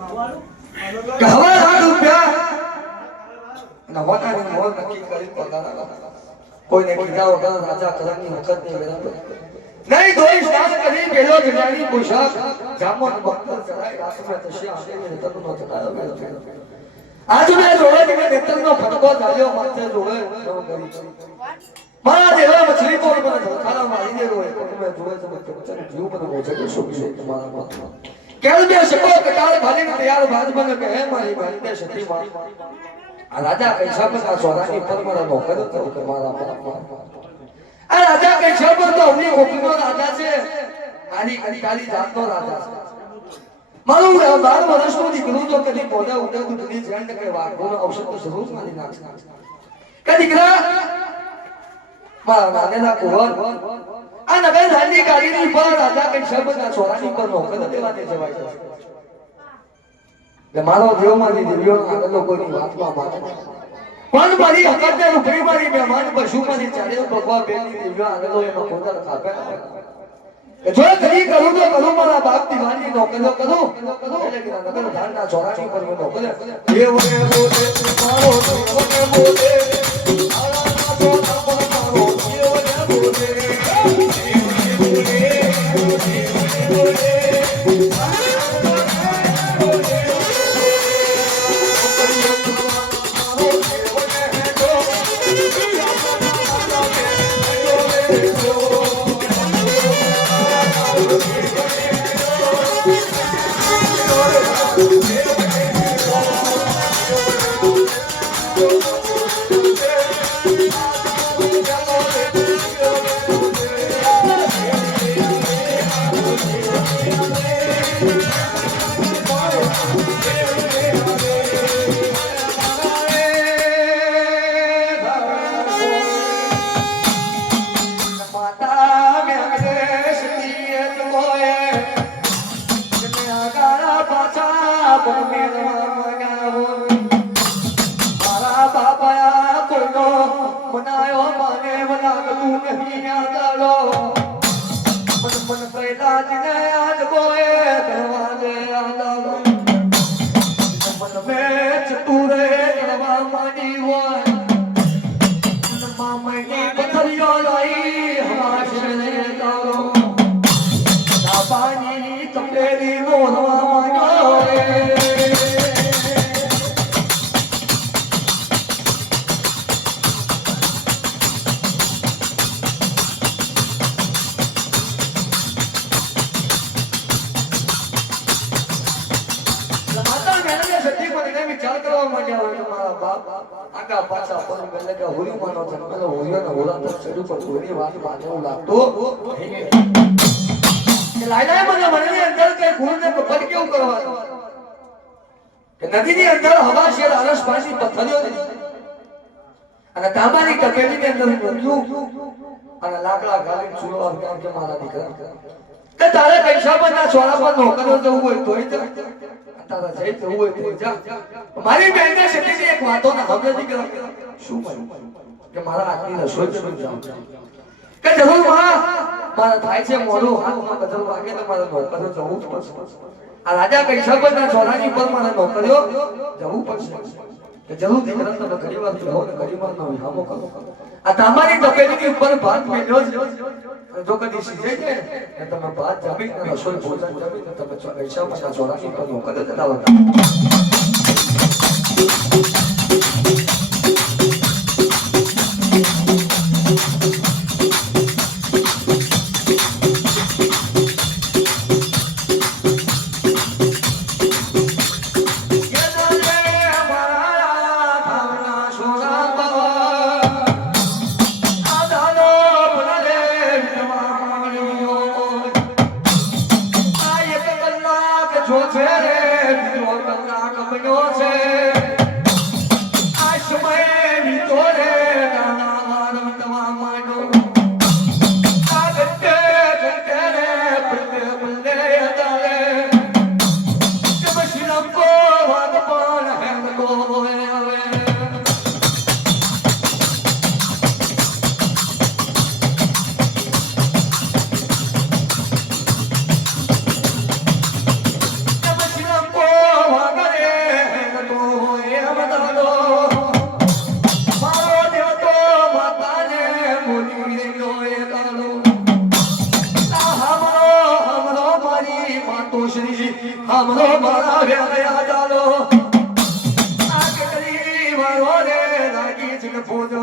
કે હવે લાખ રૂપિયા નવાના હોનાની મોર નક્કી કરી પોતાના કોઈને કીધા વગર રાજા કરમની વખત ને વેળા નહીં ધોઈ સ્નાન કરી પેલો જનાની પોશાક જામોન બખ્તર ચડાઈ રાતમાં તશે આંગણે તનનો ચડાયો વેળો આજુ મેં જોડે કે નેતરનો ફટકો ધાર્યો માથે જોડે એવો કરી મારા દેવા મછલી કોણ મને ધોખાના મારી દેવો પણ મેં જોડે તમે ચમચમ જીવ મને મોજે કે શું છે તમારા માથમાં કેળ બે શકો કટાળ ભાલીને તૈયાર ભાજ મને કે હે મારી આ રાજા કૈસા પર આ સોનાની પર મારા કે મારા આ રાજા કૈસા પર તો અમની કોપીનો રાજા છે? આની કાલી જાતનો રાજા છે. મારું બાર વર્ષનું દીકરું તો કદી પોતે ઉડે દૂધની જેણ કે વાઘોનો તો જરૂર મારી નાખશે. કે દીકરા, મારા નાનેના કુંવર આ નગર ધાનની કાળીની પર રાજા કૈસા પર આ પર નોકર દેવા જવાય. છે એટલે મારો દેવ દેવીઓ આગળ કોઈની વાતમાં માને પણ મારી હકતને રૂપડી મારી મહેમાન પશુ મારી ચાલ્યો ભગવા બેની દેવીઓ આગળ એનો ખોદર કાપે જો કદી કરું તો કરું, મારા બાપ દીવાની નોકરીઓ કરું. એટલે કે નગર ધાનના ચોરાની પર નોકરી દેવને બોલે મારો દેવને બોલે મનાયો મને મનાગતું નહીં આદલો પણ પણ પહેલા દિને આજ કોએ કરવા દે આદલો પણ મેચ તુરે કરવા માંડી હોય. કરવા માંડ્યા હોય મારા બાપ, આગા પાછા પર ગલે કે હોરી માનો જન્મેલો હોરીઓ ને હોરા તો ચડ્યું પણ હોરી વાત માને એવું લાગતો લાયલાએ મને મનની અંદર કે ગુરુને પકડ કેવું કરવાનો કે નદીની અંદર હવા શેર આરસ પાછી પથ્થરીઓ અને તાંબાની તપેલીની અંદર મૂક્યું અને લાકડા ગાલી ચૂલો કે મારા દીકરા. કે તારે પૈસા પર ના છોરા પર નોકરીઓ જવું હોય તોય જા. તારા જઈ જવું હોય તોય જા. મારી બેનને સતીની એક વાતો ના હમણાં કરો શું કહ્યું કે મારા આટલી રસોઈ જાઉં કે જરૂરમાં, મારા થાય છે મોડું હાથમાં બદલ વાગે તો મારે નોકરીઓ જવું જ પડશે. આ રાજા પૈસા પર ના છોરાની પર મારે નોકરીઓ જવું પડશે. કે જરૂર દીકરા, તમે ઘણી વાર કહો ને ઘણી વાર નો વિહામો કરો. આ તમારી તપેલી ઉપર ભાત મેળ્યો છે. જો કદી છે ને તમે ભાત જમી રસોઈ ભોજન જમી ને તમે પૈસા પાછા ચોરાશી પર નોકરી જતા હોય. જીવન મંગા કમનો છે. મામલો મારા વ્યાયા દાદો આ કરી મારો રે રાગી છે ફોજો